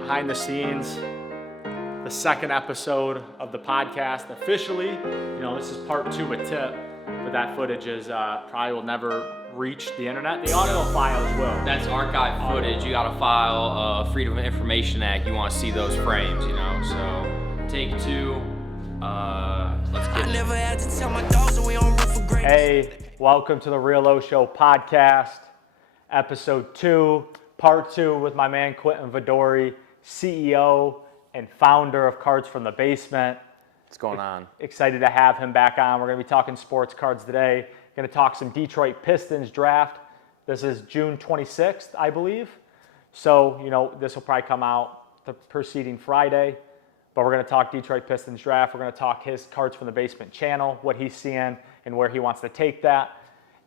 behind the scenes, the second episode of the podcast officially. This is part 2 with Tip, but that footage is probably will never reach the internet. The audio files will. That's archive footage. You gotta file Freedom of Information Act. You want to see those frames, So take 2. Let's get it. Never had to tell my dogs that we on root for great. Hey, welcome to the Real Oshow podcast, episode 2, part 2 with my man Quentin Vidori, CEO and founder of Cards from the Basement. What's going on? Excited to have him back on. We're going to be talking sports cards today. Going to talk some Detroit Pistons draft. This is June 26th, I believe. So, this will probably come out the preceding Friday. But we're going to talk Detroit Pistons draft. We're going to talk his Cards from the Basement channel, what he's seeing and where he wants to take that.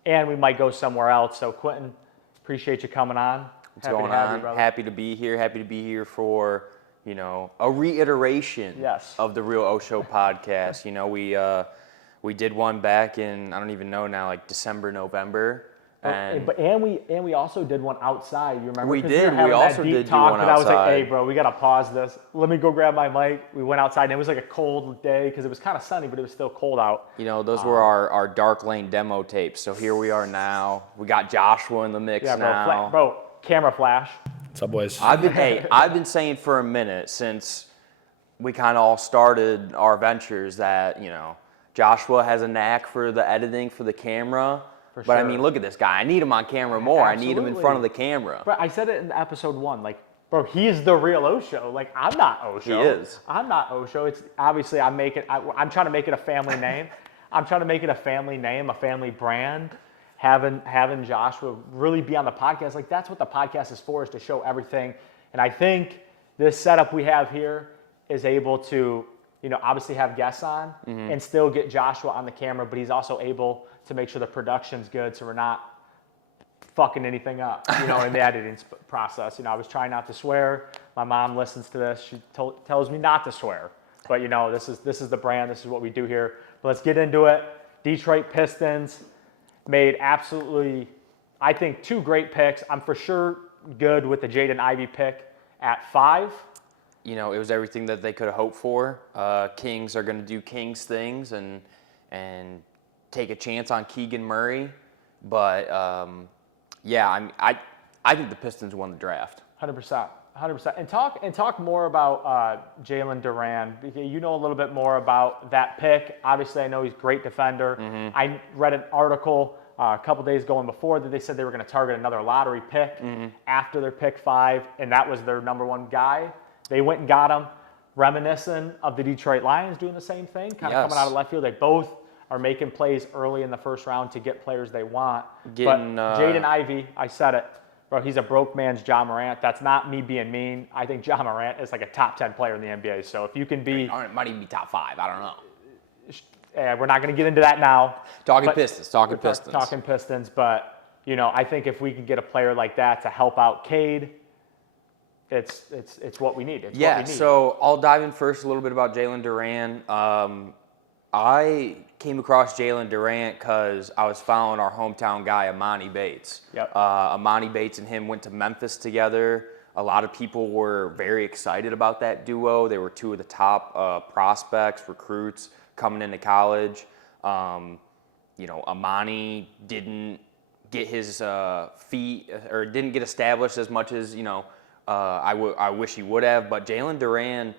And we might go somewhere else. So, Quentin, appreciate you coming on. What's going on? Happy to be here. Happy to be here for, a reiteration of the Real Oshow podcast. We did one back in, I don't even know now, like December, November. And we also did one outside. You remember? We did. We also did do one outside. I was like, hey, bro, we got to pause this. Let me go grab my mic. We went outside, and it was like a cold day because it was kind of sunny, but it was still cold out. Those were our Dark Lane demo tapes. So here we are now. We got Joshua in the mix now. Bro, camera flash. What's up, boys? I've been saying for a minute since we kind of all started our ventures that, Joshua has a knack for the editing, for the camera. But I mean, look at this guy. I need him on camera more. Absolutely. I need him in front of the camera. But I said it in episode 1. Bro, he's the real Oshow. I'm not Oshow. He is. I'm not Oshow. It's obviously I'm trying to make it a family name. I'm trying to make it a family name, a family brand. Having Joshua really be on the podcast, that's what the podcast is for, is to show everything. And I think this setup we have here is able to, obviously have guests on and still get Joshua on the camera, but he's also able to make sure the production's good so we're not fucking anything up, in the editing process. I was trying not to swear. My mom listens to this. She tells me not to swear. But, this is the brand. This is what we do here. But let's get into it. Detroit Pistons made absolutely, I think, 2 great picks. I'm for sure good with the Jaden Ivey pick at 5. It was everything that they could have hoped for. Kings are going to do Kings things and take a chance on Keegan Murray. But, I think the Pistons won the draft. 100%. And talk more about Jalen Duran. You know a little bit more about that pick. Obviously, I know he's a great defender. I read an article a couple days ago and before that they said they were going to target another lottery pick after their pick 5, and that was their number 1 guy. They went and got him, reminiscent of the Detroit Lions doing the same thing, kind of coming out of left field. They both are making plays early in the first round to get players they want. But Jaden Ivey, I said it, bro, he's a broke man's Ja Morant. That's not me being mean. I think Ja Morant is like a top 10 player in the NBA. So if you can be... It might even be top 5. I don't know. We're not going to get into that now. Talking Pistons. Talking Pistons. But, I think if we can get a player like that to help out Cade, it's what we need. It's what we need. So I'll dive in first a little bit about Jalen Duran. I came across Jalen Durant because I was following our hometown guy, Amani Bates. Yep. Amani Bates and him went to Memphis together. A lot of people were very excited about that duo. They were 2 of the top prospects, recruits coming into college. Amani didn't get his feet or didn't get established as much as, I wish he would have. But Jalen Duran,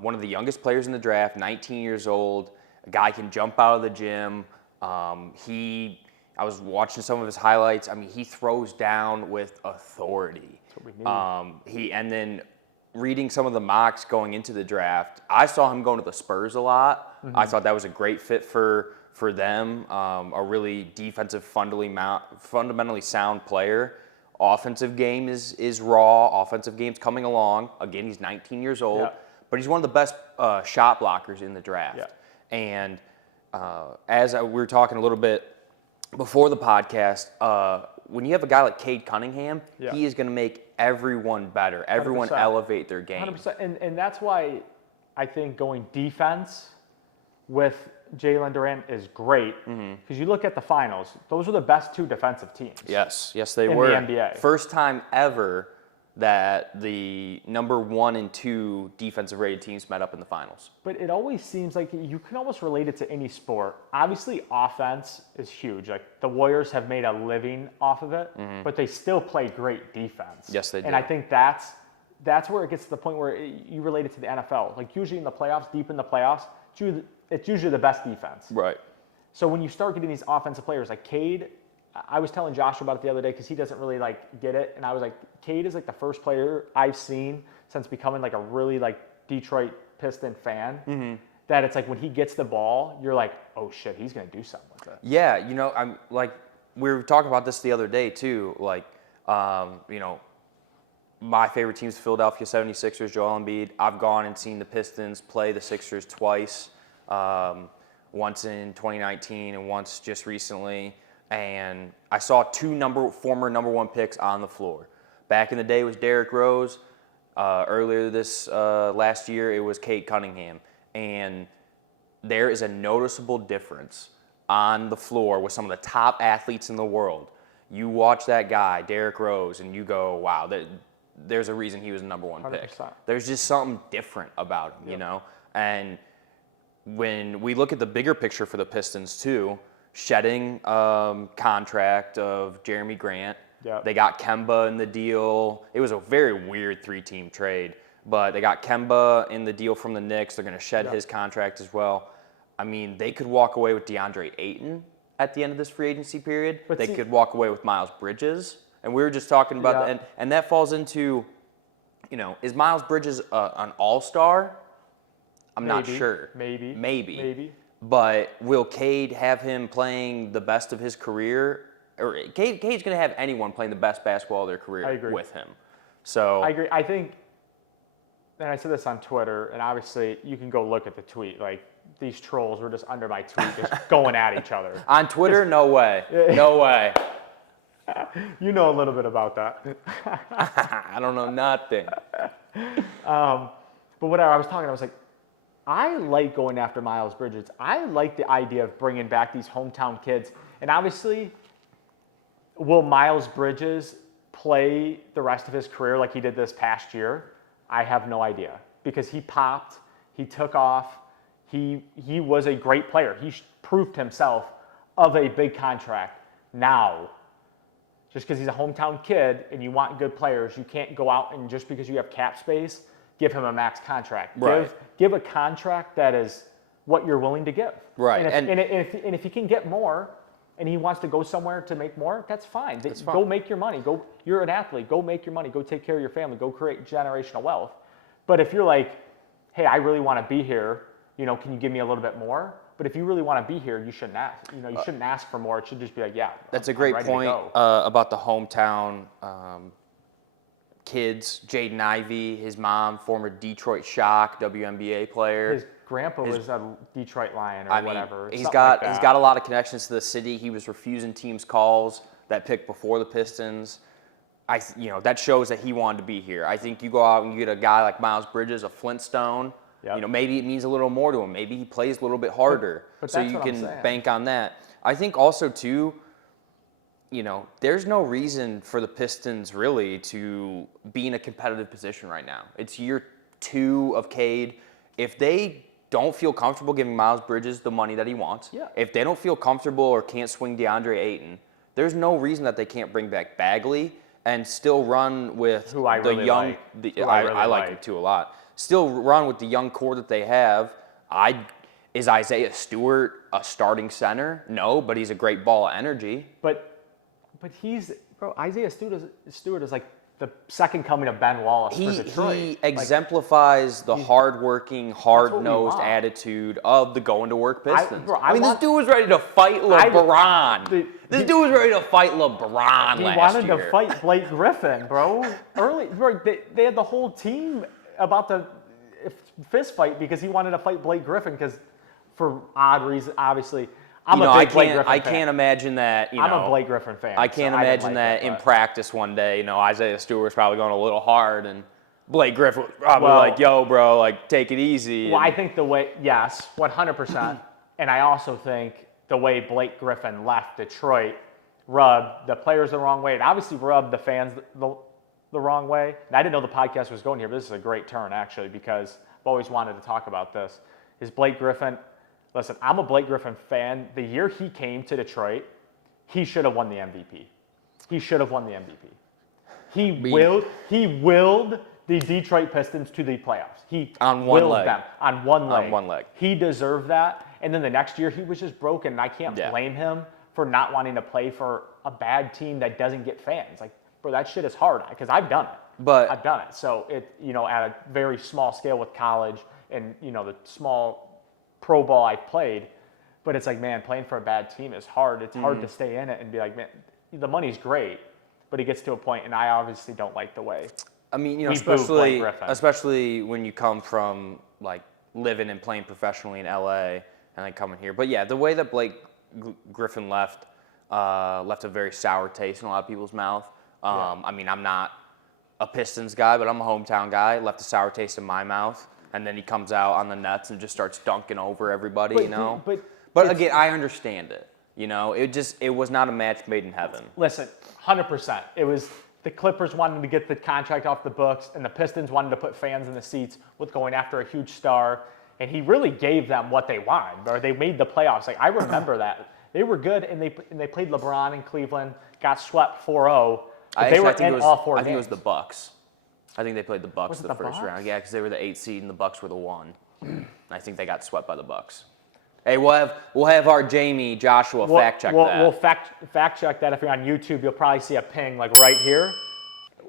one of the youngest players in the draft, 19 years old. A guy can jump out of the gym. I was watching some of his highlights. I mean, he throws down with authority. That's what we need. And then reading some of the mocks going into the draft, I saw him going to the Spurs a lot. I thought that was a great fit for them. A really defensive, fundamentally sound player. Offensive game is raw. Offensive game's coming along. Again, he's 19 years old, but he's one of the best shot blockers in the draft. Yeah. And as we were talking a little bit before the podcast, when you have a guy like Cade Cunningham, he is going to make everyone better. Everyone 100%. elevate their game. 100%. And that's why I think going defense with Jalen Durant is great because you look at the finals; those were the best 2 defensive teams. Yes, they were. In the NBA. First time ever that the number 1 and 2 defensive rated teams met up in the finals. But it always seems like you can almost relate it to any sport. Obviously, offense is huge. Like the Warriors have made a living off of it, but they still play great defense. Yes, they do. And I think that's where it gets to the point where you relate it to the NFL. Like usually in the playoffs, deep in the playoffs, it's usually the best defense. Right. So when you start getting these offensive players like Cade, I was telling Josh about it the other day because he doesn't really like get it, and I was like, Cade is like the first player I've seen since becoming like a really like Detroit Piston fan. That it's like when he gets the ball, you're like, oh shit, he's gonna do something with it. Yeah, I'm like we were talking about this the other day too. Like, my favorite team's Philadelphia 76ers, Joel Embiid. I've gone and seen the Pistons play the Sixers twice, once in 2019 and once just recently. And I saw 2 former number 1 picks on the floor. Back in the day it was Derrick Rose. Earlier this last year it was Kate Cunningham. And there is a noticeable difference on the floor with some of the top athletes in the world. You watch that guy, Derrick Rose, and you go, wow, there's a reason he was a number 1 pick. 100%. There's just something different about him, you know? And when we look at the bigger picture for the Pistons too, shedding contract of Jeremy Grant. Yep. They got Kemba in the deal. It was a very weird 3-team trade, but they got Kemba in the deal from the Knicks. They're going to shed his contract as well. I mean, they could walk away with DeAndre Ayton at the end of this free agency period. But they could walk away with Miles Bridges. And we were just talking about that. And that falls into, is Miles Bridges an all-star? I'm not sure. Maybe. But will Cade have him playing the best of his career? Or Cade's going to have anyone playing the best basketball of their career with him. So I agree. I think, and I said this on Twitter, and obviously you can go look at the tweet. Like these trolls were just under my tweet, just going at each other. On Twitter, no way. No way. You know a little bit about that. I don't know nothing. But whatever, I was like, I like going after Miles Bridges. I like the idea of bringing back these hometown kids. And obviously, will Miles Bridges play the rest of his career like he did this past year? I have no idea. Because he popped, he took off, he was a great player. He proved himself of a big contract. Now, just because he's a hometown kid and you want good players, you can't go out and just because you have cap space, give him a max contract. Right. Give a contract that is what you're willing to give. Right. And if he can get more and he wants to go somewhere to make more, that's fine. Go make your money. You're an athlete. Go make your money. Go take care of your family. Go create generational wealth. But if you're like, hey, I really want to be here, can you give me a little bit more? But if you really want to be here, you shouldn't ask. You shouldn't ask for more. It should just be like, yeah. That's a great point about the hometown kids. Jaden Ivey, his mom, former Detroit Shock, WNBA player. His grandpa was a Detroit Lion whatever. He's got a lot of connections to the city. He was refusing teams' calls that picked before the Pistons. That shows that he wanted to be here. I think you go out and you get a guy like Miles Bridges, a Flintstone. Yep. Maybe it means a little more to him. Maybe he plays a little bit harder, but so you can bank on that. I think also too, there's no reason for the Pistons really to be in a competitive position right now. It's year 2 of Cade. If they don't feel comfortable giving Miles Bridges the money that he wants, if they don't feel comfortable or can't swing DeAndre Ayton, there's no reason that they can't bring back Bagley and still run with the young. I like him too a lot. Still run with the young core that they have. Is Isaiah Stewart a starting center? No, but he's a great ball of energy. But Isaiah Stewart is like the second coming of Ben Wallace for Detroit. He exemplifies the hardworking, hard-nosed attitude of the going-to-work Pistons. This dude was ready to fight LeBron. This dude was ready to fight LeBron last year. He wanted to fight Blake Griffin, bro. They had the whole team about the fist fight because he wanted to fight Blake Griffin because for odd reason, obviously. I'm a big Blake Griffin fan. I can't imagine that, I'm a Blake Griffin fan. I can't imagine that in practice one day, Isaiah Stewart's probably going a little hard and Blake Griffin was probably like, yo, bro, like, take it easy. Well, I think 100%. And I also think the way Blake Griffin left Detroit rubbed the players the wrong way. It obviously rubbed the fans the the wrong way. And I didn't know the podcast was going here, but this is a great turn, actually, because I've always wanted to talk about this. Is Blake Griffin, listen, I'm a Blake Griffin fan. The year he came to Detroit, he should have won the MVP. He should have won the MVP. He willed the Detroit Pistons to the playoffs. He On one willed leg. them on one leg. On one leg. He deserved that. And then the next year, he was just broken. And I can't blame him for not wanting to play for a bad team that doesn't get fans. Like, bro, that shit is hard because I've done it. But I've done it. So at a very small scale with college and the small pro ball I've played, but it's like, man, playing for a bad team is hard. It's hard to stay in it and be like, man, the money's great, but it gets to a point, and I obviously don't like the way. I mean, We booed Blake Griffin. especially when you come from like living and playing professionally in LA and then coming here. But yeah, the way that Blake Griffin left a very sour taste in a lot of people's mouth. I mean, I'm not a Pistons guy, but I'm a hometown guy. Left a sour taste in my mouth, and then he comes out on the Nets and just starts dunking over everybody. But again, I understand it. It was not a match made in heaven. Listen, 100%. It was the Clippers wanted to get the contract off the books, and the Pistons wanted to put fans in the seats with going after a huge star, and he really gave them what they wanted. Bro. They made the playoffs. Like, I remember that. They were good, and they played LeBron in Cleveland, got swept 4-0. But they were in all four games. I think it was the Bucks. I think they played the Bucks Was it the the first Bucks? round. Yeah, because they were the 8th seed and the Bucks were the 1. I think they got swept by the Bucks. Hey, we'll have our Jamie Joshua fact check that. We'll fact check that. If you're on YouTube, you'll probably see a ping like right here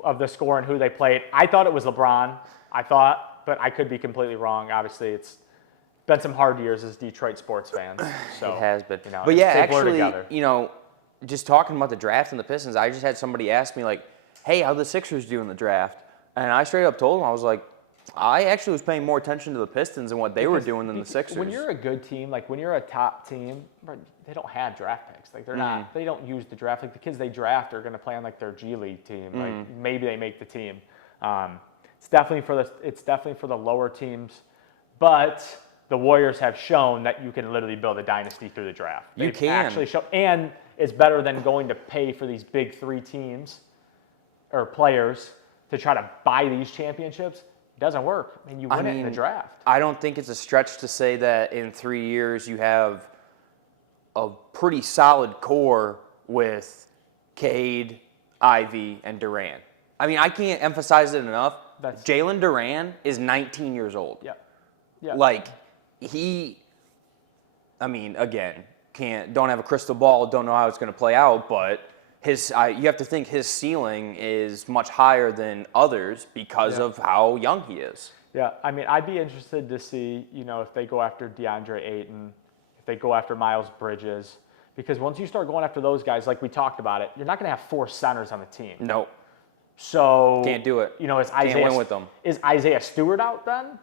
of the score and who they played. I thought it was LeBron. But I could be completely wrong. Obviously, it's been some hard years as Detroit sports fans. So It has been. But yeah, they blur actually, together. just talking about the draft and the Pistons, I just had somebody ask me, like, hey, how'd the Sixers do in the draft? And I straight up told them, I was like, I actually was paying more attention to the Pistons and what they were doing than the Sixers. When you're a good team, like when you're a top team, they don't have draft picks. Like they're not. They don't use the draft. Like the kids they draft are going to play on like their G League team. Like maybe they make the team. It's definitely for the lower teams, but the Warriors have shown that you can literally build a dynasty through the draft. You can actually show, and it's better than going to pay for these big three teams or players to try to buy these championships. It doesn't work. I mean, you win it in the draft. I don't think it's a stretch to say that in 3 years you have a pretty solid core with Cade, Ivey, and Duran. I mean, I can't emphasize it enough. Jalen Duran is 19 years old. Yeah. Like, again, don't have a crystal ball, don't know how it's going to play out, but you have to think his ceiling is much higher than others because of how young he is. Yeah, I mean, I'd be interested to see, if they go after DeAndre Ayton, if they go after Miles Bridges, because once you start going after those guys, like we talked about it, you're not going to have 4 centers on the team. Nope. So Can't do it. Can't win with them. Is Isaiah Stewart out then?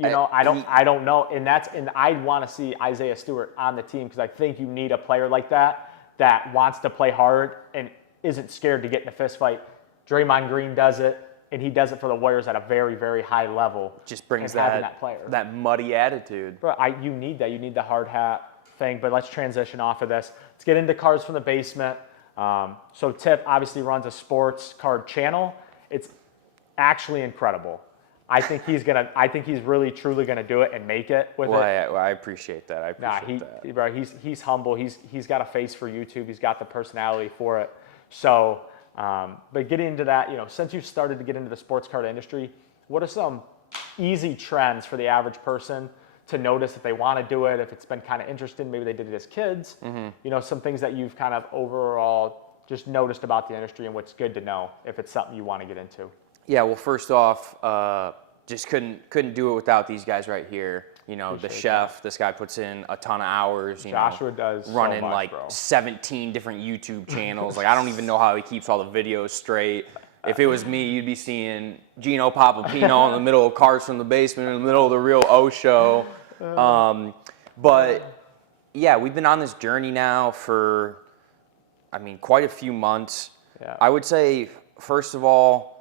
I don't know, and I'd want to see Isaiah Stewart on the team because I think you need a player like that wants to play hard and isn't scared to get in a fist fight. Draymond Green does it, and he does it for the Warriors at a very, very high level. Just brings that player, that muddy attitude. Bro, you need that. You need the hard hat thing. But let's transition off of this. Let's get into cards from the basement. So Tip obviously runs a sports card channel. It's actually incredible. I think he's really truly gonna do it and make it with it. I appreciate that. Bro, he's humble. He's got a face for YouTube. He's got the personality for it. So, but getting into that, since you've started to get into the sports card industry, what are some easy trends for the average person to notice if they want to do it? If it's been kind of interesting, maybe they did it as kids. Some things that you've kind of overall just noticed about the industry and what's good to know if it's something you want to get into. Yeah, well, first off, just couldn't do it without these guys right here. The chef, this guy puts in a ton of hours. Joshua does running so much, bro. 17 different YouTube channels. Like, I don't even know how he keeps all the videos straight. If it was me, you'd be seeing Geno Papipino in the middle of Cards from the Basement, in the middle of the real Oshow. But yeah, we've been on this journey now for, quite a few months. Yeah. I would say, first of all,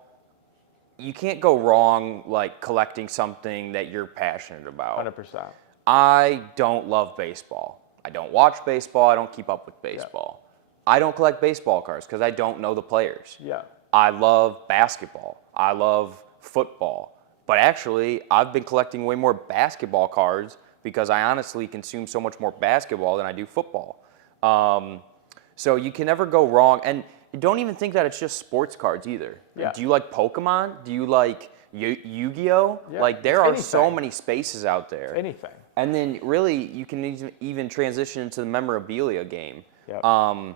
you can't go wrong collecting something that you're passionate about. 100%. I don't love baseball. I don't watch baseball. I don't keep up with baseball. I don't collect baseball cards because I don't know the players. Yeah. I love basketball. I love football. But actually, I've been collecting way more basketball cards because I honestly consume so much more basketball than I do football. So you can never go wrong. And don't even think that it's just sports cards either. Yeah. Do you like Pokemon? Do you like Yu-Gi-Oh? Yeah, Like there are anything. so many spaces out there. Anything. And then really you can even transition into the memorabilia game. Yep.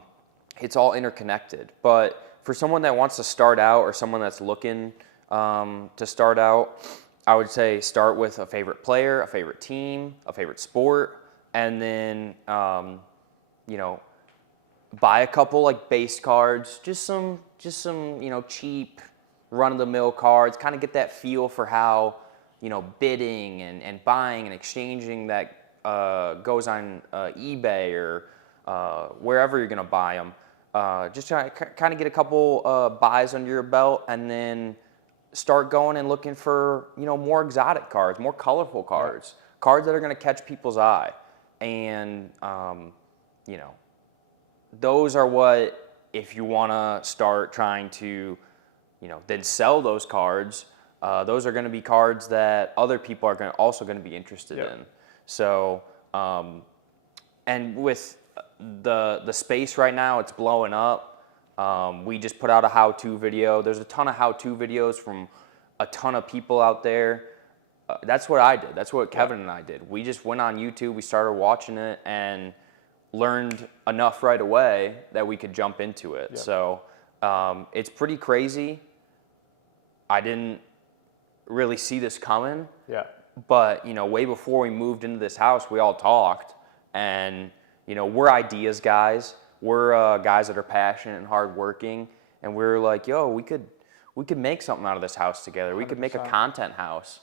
It's all interconnected. But for someone that wants to start out or someone that's looking to start out, I would say start with a favorite player, a favorite team, a favorite sport, and then buy a couple like base cards, just some cheap run-of-the-mill cards, kind of get that feel for how bidding and buying and exchanging that goes on eBay or wherever you're gonna buy them. Just try to kind of get a couple buys under your belt, and then start going and looking for more exotic cards, more colorful cards, cards that are gonna catch people's eye, and those are what, if you want to start trying to, then sell those cards, those are going to be cards that other people are also going to be interested in. So, and with the space right now, it's blowing up. We just put out a how-to video. There's a ton of how-to videos from a ton of people out there. That's what I did. That's what Kevin and I did. We just went on YouTube. We started watching it and learned enough right away that we could jump into it. So it's pretty crazy. I didn't really see this coming. Yeah. But way before we moved into this house, we all talked, and we're ideas guys. We're guys that are passionate and hardworking, and we're like, yo, we could make something out of this house together. We could make a content house.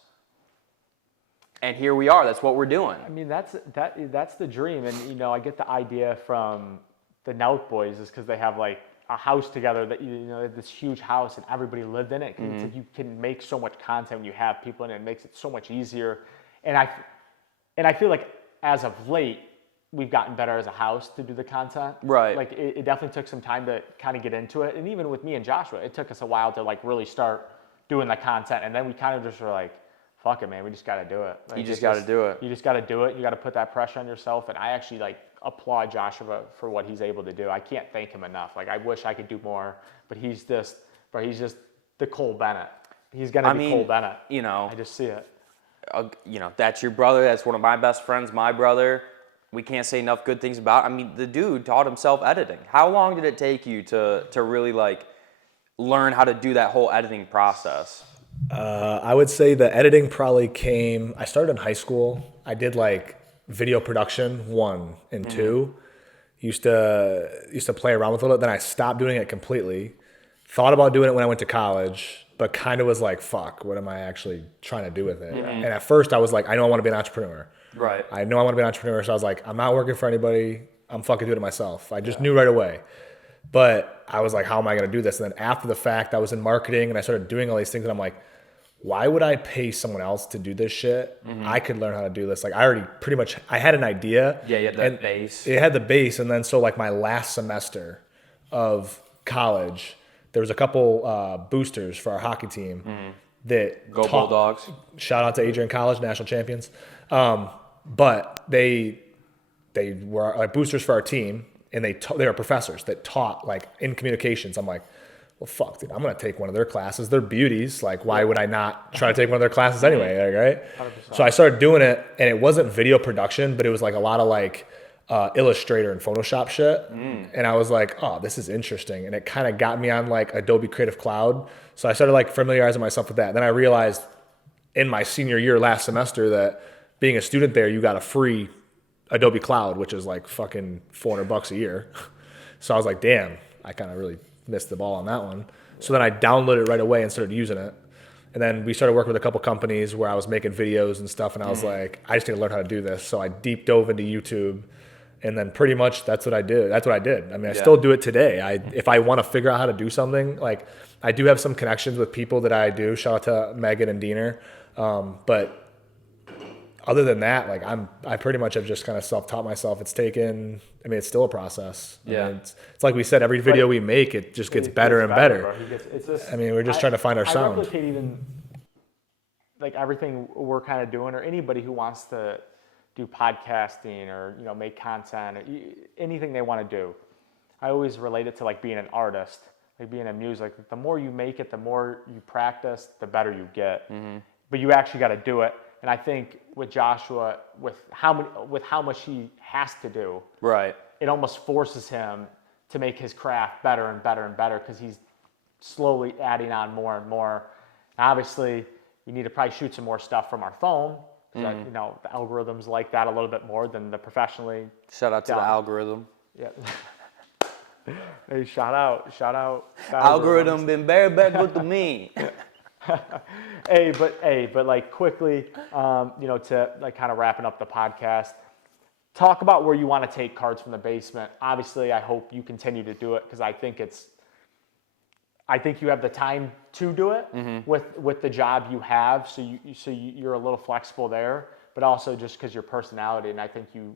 And here we are. That's what we're doing. I mean, that's the dream. And I get the idea from the Nelk boys is because they have like a house together that this huge house and everybody lived in it. It's like you can make so much content when you have people in it. It makes it so much easier. And I feel like as of late we've gotten better as a house to do the content. Right. Like it definitely took some time to kind of get into it. And even with me and Joshua, it took us a while to like really start doing the content. And then we kind of just were like, fuck it, man. We just got to do it. Like, you just got to do it. You just got to do it. You got to put that pressure on yourself. And I actually like applaud Joshua for what he's able to do. I can't thank him enough. Like I wish I could do more, but he's just the Cole Bennett. He's gonna be Cole Bennett. I just see it. That's your brother. That's one of my best friends. My brother. We can't say enough good things about. I mean, the dude taught himself editing. How long did it take you to really like learn how to do that whole editing process? I would say the editing probably came. I started in high school. I did like video production 1 and 2. Used to play around with it a little. Then I stopped doing it completely. Thought about doing it when I went to college, but kind of was like, fuck, what am I actually trying to do with it? And at first I was like, I know I want to be an entrepreneur. Right. I know I want to be an entrepreneur. So I was like, I'm not working for anybody. I'm fucking doing it myself. I just knew right away. But I was like, how am I going to do this? And then after the fact, I was in marketing and I started doing all these things. And I'm like, why would I pay someone else to do this shit? I could learn how to do this. Like I already pretty much, I had an idea. Yeah, you had that base. It had the base. And then so like my last semester of college, there was a couple boosters for our hockey team that Go Bulldogs. Shout out to Adrian College, national champions. But they were like boosters for our team, and they were professors that taught like in communications. I'm like, well, fuck, dude, I'm gonna take one of their classes. They're beauties. Like, why would I not try to take one of their classes anyway? Like, right? 100%. So I started doing it, and it wasn't video production, but it was like a lot of like Illustrator and Photoshop shit. And I was like, oh, this is interesting. And it kind of got me on like Adobe Creative Cloud. So I started like familiarizing myself with that. Then I realized in my senior year last semester that being a student there, you got a free Adobe Cloud, which is like fucking $400 a year. So I was like, damn, I kind of really missed the ball on that one. So then I downloaded it right away and started using it. And then we started working with a couple companies where I was making videos and stuff. And I was like, I just need to learn how to do this. So I deep dove into YouTube. And then pretty much that's what I did. That's what I did. I mean, I still do it today. If I want to figure out how to do something, like I do have some connections with people that I do. Shout out to Megan and Diener. But other than that, like I pretty much have just kind of self-taught myself. It's still a process. I mean, it's like we said, every video we make, it just gets better and better. Bro. We're just trying to find our sound. I replicate even like everything we're kind of doing, or anybody who wants to do podcasting or make content or anything they want to do. I always relate it to like being an artist, like being in music. The more you make it, the more you practice, the better you get. Mm-hmm. But you actually got to do it. And I think with Joshua, with how much he has to do, right, it almost forces him to make his craft better and better and better because he's slowly adding on more and more. And obviously, you need to probably shoot some more stuff from our phone. Mm-hmm. The algorithms like that a little bit more than the professionally. Shout out to the algorithm. Yeah. Hey, shout out. Algorithm been very good to me. Hey, but like quickly, to like kind of wrapping up the podcast, talk about where you want to take Cards from the Basement. Obviously, I hope you continue to do it because I think you have the time to do it with the job you have. So you're a little flexible there, but also just because your personality, and I think you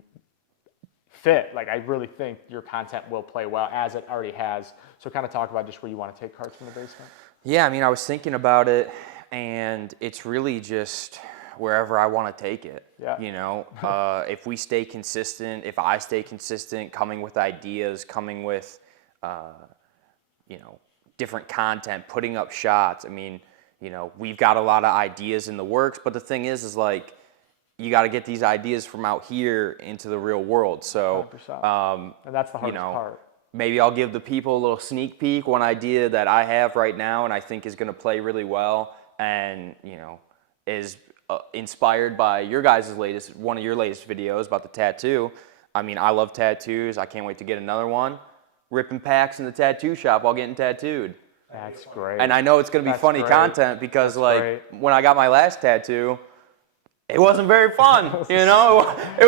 fit. Like I really think your content will play well as it already has. So kind of talk about just where you want to take Cards from the Basement. Yeah, I mean, I was thinking about it, and it's really just wherever I want to take it. Yeah. If we stay consistent, if I stay consistent, coming with ideas, coming with, different content, putting up shots. I mean, we've got a lot of ideas in the works, but the thing is like, you got to get these ideas from out here into the real world. So, 100%. And that's the hardest part. Maybe I'll give the people a little sneak peek, one idea that I have right now and I think is going to play really well and, is inspired by one of your latest videos about the tattoo. I mean, I love tattoos. I can't wait to get another one. Ripping packs in the tattoo shop while getting tattooed. That's great. And I know it's going to be funny content because when I got my last tattoo, it wasn't very fun, It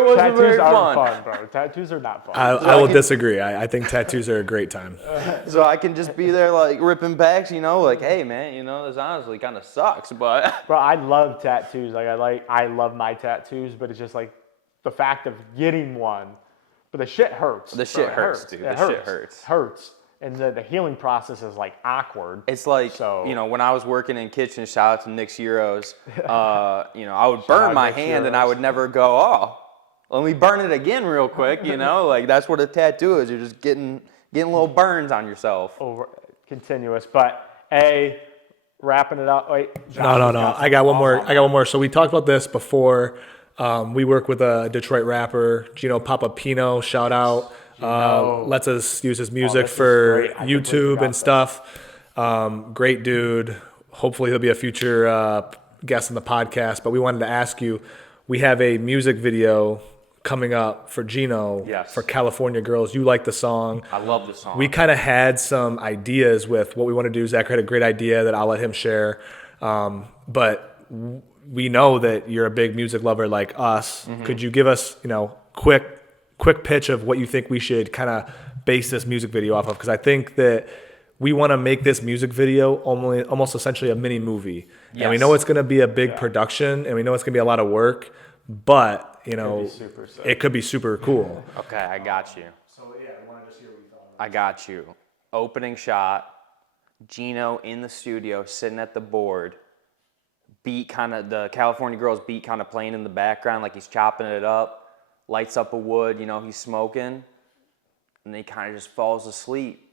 wasn't very fun. Tattoos aren't fun, bro. Tattoos are not fun. I will disagree. I think tattoos are a great time. So I can just be there like ripping backs, like, hey man, this honestly kind of sucks, but. Bro, I love tattoos. I love my tattoos, but it's just like the fact of getting one. But the shit hurts. The shit hurts, dude. The shit hurts. Hurts. And the healing process is like awkward. It's like, when I was working in kitchen, shout out to Nick's Euros, I would burn my hand and I would never go, let me burn it again real quick, like that's what a tattoo is. You're just getting little burns on yourself. Continuous. But wrapping it up. Wait. No. I got one more. So we talked about this before. We work with a Detroit rapper, Geno Papipino, shout out. Lets us use his music for YouTube and stuff. Great dude. Hopefully he'll be a future guest on the podcast. But we wanted to ask you, we have a music video coming up for Geno for California Girls. You like the song. I love the song. We kind of had some ideas with what we want to do. Zach had a great idea that I'll let him share. But we know that you're a big music lover like us. Mm-hmm. Could you give us, quick pitch of what you think we should kind of base this music video off of? Because I think that we want to make this music video almost essentially a mini movie. Yes. And we know it's going to be a big production, and we know it's going to be a lot of work, but, it could be super cool. Okay, I got you. So, I wanted to see what you thought. I got you. Opening shot, Geno in the studio, sitting at the board, the California Girls beat kind of playing in the background like he's chopping it up. Lights up a wood, he's smoking, and then he kind of just falls asleep.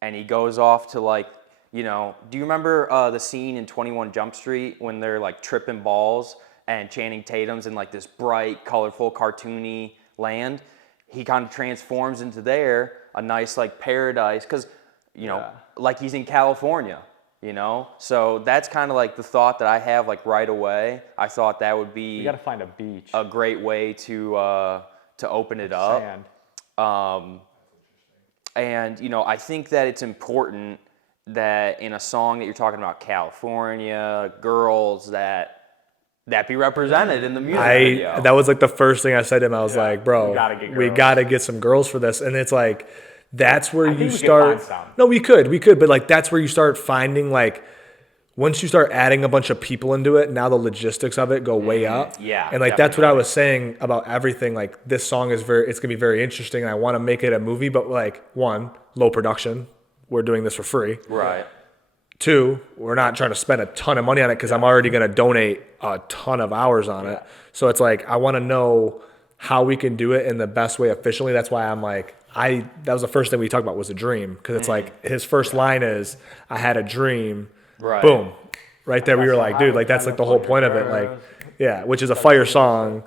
And he goes off to do you remember the scene in 21 Jump Street when they're like tripping balls and Channing Tatum's in like this bright, colorful, cartoony land? He kind of transforms into a nice like paradise because, like he's in California. So that's kind of like the thought that I have like right away. I thought that would be. You got to find a beach. A great way to open it up. Sand. And I think that it's important that in a song that you're talking about California girls that be represented in the music video. That was like the first thing I said to him. I was like, bro, we gotta get some girls for this, and it's like. That's where you start. No, we could, but like that's where you start finding like once you start adding a bunch of people into it, now the logistics of it go way up. Yeah, And like that's what I was saying about everything. Like this song is it's gonna be very interesting, and I want to make it a movie, but like one, low production. We're doing this for free. Right. Two, we're not trying to spend a ton of money on it because I'm already gonna donate a ton of hours on it. So it's like I want to know how we can do it in the best way efficiently. That's why I'm like that was the first thing we talked about was a dream, because it's like his first line is I had a dream. Right. Boom. Right there, we were like, dude, like that's like the whole point of it. Like, yeah, which is a fire song.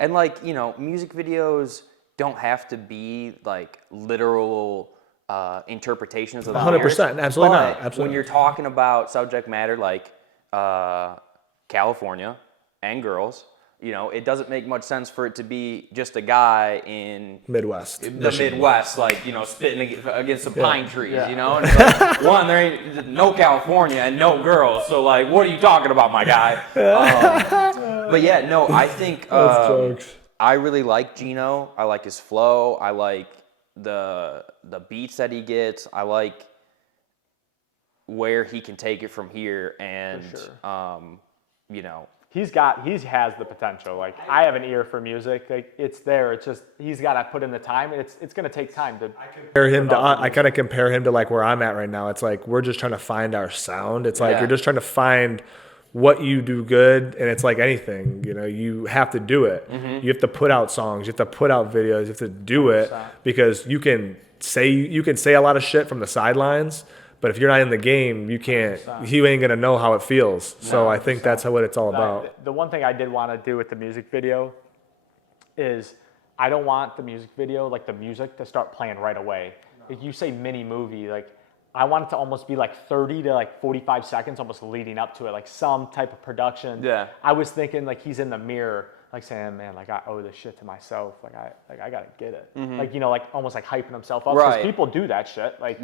And like, music videos don't have to be like literal interpretations of the 100%, lyrics, absolutely not, but absolutely when you're talking about subject matter like California and girls, it doesn't make much sense for it to be just a guy in Midwest. the Midwest, like, spitting against some pine trees, And it's like, one, there ain't no California and no girls, so like, what are you talking about, my guy? But yeah, no, I think I really like Geno. I like his flow. I like the beats that he gets. I like where he can take it from here, and He has the potential. Like, I have an ear for music. Like, it's there. It's just he's got to put in the time, and it's going to take time to. I kind of compare him to like where I'm at right now. It's like we're just trying to find our sound. It's like you're just trying to find what you do good, and it's like anything. You have to do it. Mm-hmm. You have to put out songs. You have to put out videos. You have to do it because you can say a lot of shit from the sidelines. But if you're not in the game, you ain't gonna know how it feels. So I think that's what it's all about. The one thing I did want to do with the music video is I don't want the music video, like the music, to start playing right away. If you say mini movie, like I want it to almost be like 30 to like 45 seconds almost leading up to it, like some type of production. Yeah. I was thinking like he's in the mirror, like saying, man, like I owe this shit to myself. Like I gotta get it. Like, like almost like hyping himself up. Because people do that shit. Like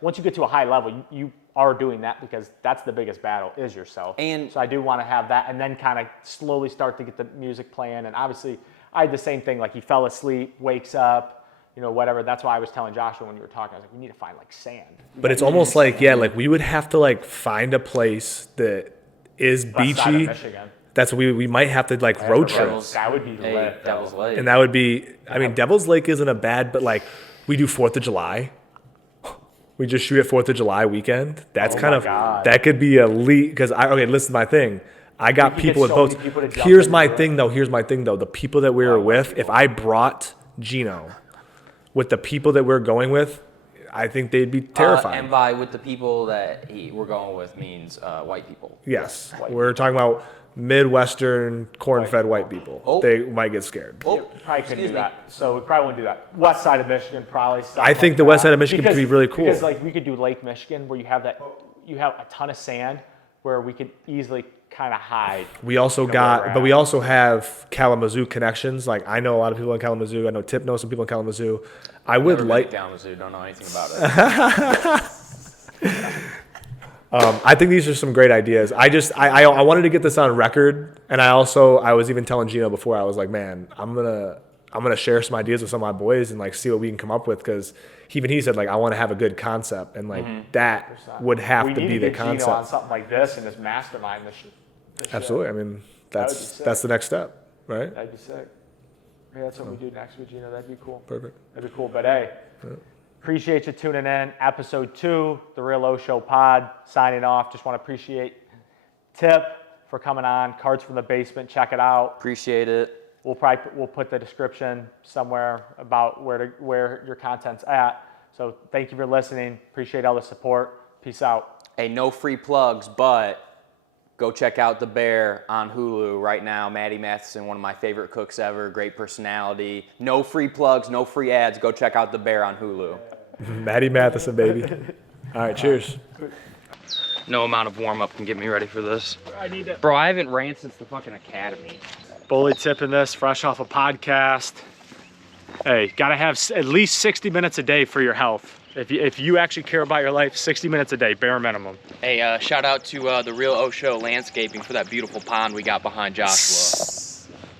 once you get to a high level, you are doing that because that's the biggest battle is yourself. And so I do want to have that and then kind of slowly start to get the music playing. And obviously I had the same thing, like he fell asleep, wakes up, whatever. That's why I was telling Joshua when you were talking, I was like, we need to find like sand. But it's almost like, like we would have to like find a place that is West side of beachy. Michigan. That's what we might have to like road trip. That would be lit. Devil's Lake. And that would be, I mean, Devil's Lake isn't a bad, but like we do 4th of July. We just shoot at 4th of July weekend. That's that could be elite. Because listen to my thing. I got people with boats. Here's my thing though. The people that we were with, if I brought Geno with the people that we're going with, I think they'd be terrified. And by with the people that we're going with means white people. Yes. We're talking about Midwestern, corn-fed white people. They might get scared. Probably couldn't do that. So we probably wouldn't do that. West side of Michigan, probably. I think the west side of Michigan could be really cool. Because like we could do Lake Michigan where you have a ton of sand where we could easily kind of hide. We also we also have Kalamazoo connections. Like I know a lot of people in Kalamazoo. I know Tip knows some people in Kalamazoo. I would like Kalamazoo. Don't know anything about it. I think these are some great ideas. I wanted to get this on record, and I was even telling Geno before. I was like, man, I'm gonna share some ideas with some of my boys and like see what we can come up with, because even he said like I want to have a good concept, and like that would have to be the concept. Geno on something like this and just mastermind this shit. Absolutely. I mean that's the next step, right? That'd be sick. Yeah, that's what we do next with Geno. That'd be cool. Perfect. That'd be cool. But hey. Appreciate you tuning in. Episode 2, The Real Oshow Pod. Signing off. Just want to appreciate Tip for coming on. Cards from the Basement. Check it out. Appreciate it. We'll put the description somewhere about where your content's at. So thank you for listening. Appreciate all the support. Peace out. Hey, no free plugs, but go check out The Bear on Hulu right now. Maddie Matheson, one of my favorite cooks ever. Great personality. No free plugs, no free ads. Go check out The Bear on Hulu. Maddie Matheson, baby. All right, cheers. No amount of warm-up can get me ready for this. I need it. Bro, I haven't ran since the fucking academy. Bully tipping this, fresh off a podcast. Hey, gotta have at least 60 minutes a day for your health. If you actually care about your life, 60 minutes a day, bare minimum. Hey, shout out to The Real Oshow Landscaping for that beautiful pond we got behind Joshua.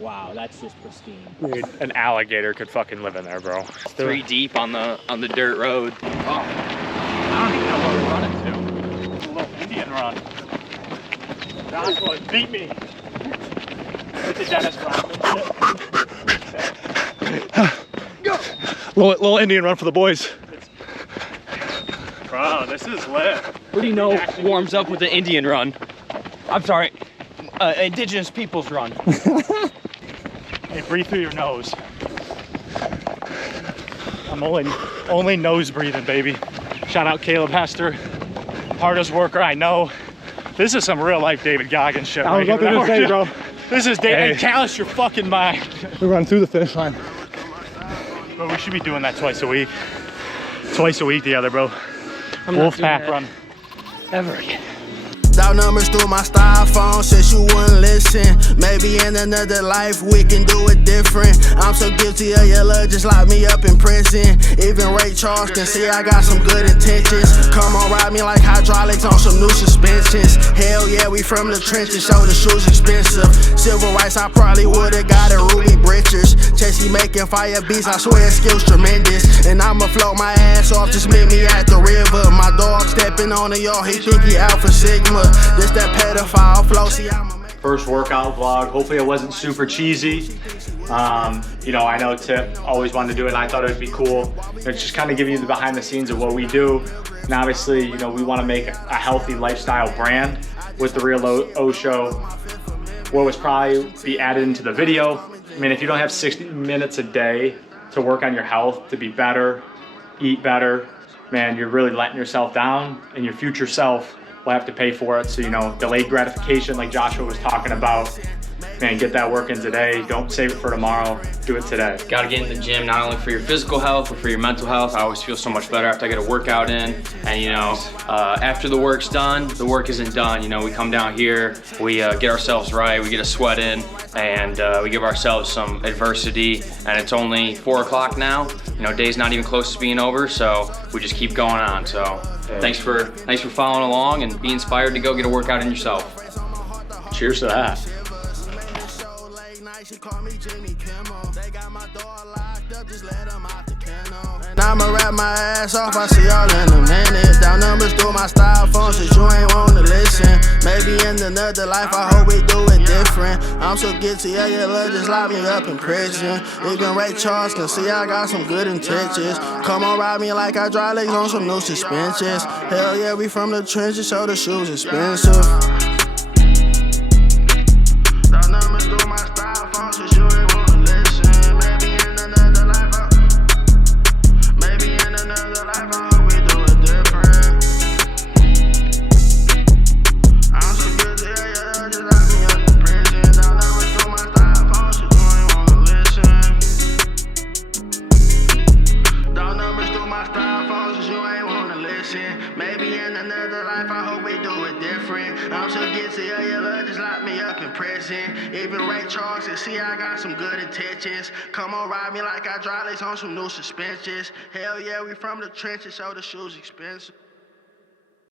Wow, that's just pristine. Dude, an alligator could fucking live in there, bro. 3 deep on the dirt road. I don't even know where we're running to. A little Indian run. Joshua, beat me. It's a Dennis Little Indian run for the boys. Bro, this is lit. What do you know warms up with the Indian run? I'm sorry, indigenous people's run. Hey, breathe through your nose. I'm only nose breathing, baby. Shout out Caleb Hester, hardest worker I know. This is some real life David Goggins shit. I was about to say, bro. This is David. Hey. Callous your fucking mind. We run through the finish line. Bro, we should be doing that twice a week. Twice a week together, bro. I'm not Wolf doing pack that run. ever again. Dial numbers through my styrofoam, since you wouldn't listen. Maybe in another life we can do it different. I'm so guilty of your love, just lock me up in prison. Even Ray Charles can see I got some good intentions. Come on, ride me like hydraulics on some new suspensions. Hell yeah, we from the trenches, so the shoes expensive. Civil rights, I probably would've got a Ruby Britches. Chessie making fire beats, I swear his skills tremendous. And I'ma float my ass off, just meet me at the river. My dog stepping on the yard, he think he Alpha Sigma. This that pedophile flow, see I'ma make First workout vlog. Hopefully it wasn't super cheesy. You know, I know Tip always wanted to do it, and I thought it would be cool. It's just kind of giving you the behind the scenes of what we do. And obviously, you know, we want to make a healthy lifestyle brand with the Real Oshow. What was probably be added into the video. I mean, if you don't have 60 minutes a day to work on your health, to be better, eat better, man, you're really letting yourself down, and your future self will have to pay for it. So, you know, delayed gratification like Joshua was talking about. Man, get that work in today. Don't save it for tomorrow. Do it today. Gotta get in the gym, not only for your physical health, but for your mental health. I always feel so much better after I get a workout in. And you know, after the work's done, the work isn't done. You know, we come down here, we get ourselves right, we get a sweat in, and we give ourselves some adversity. And it's only 4 o'clock now. You know, day's not even close to being over, so we just keep going on. So thanks for following along and be inspired to go get a workout in yourself. Cheers to that. She call me Jimmy Kimmel. They got my door locked up, just let them out the kennel. And I'ma wrap my ass off, I see y'all in a minute. Down numbers through my styrofoam, since you ain't wanna listen. Maybe in another life, I hope we do it different. I'm so guilty of your love, just lock me up in prison. Even Ray Charles can see I got some good intentions. Come on, ride me like hydraulics on some new suspensions. Hell yeah, we from the trenches, so the shoes expensive. Maybe in another life, I hope we do it different. I'm so guilty of your love, just lock me up in prison. Even Ray Charles can see I got some good intentions. Come on, ride me like hydraulics on some new suspensions. Hell yeah, we from the trenches, so the shoes expensive.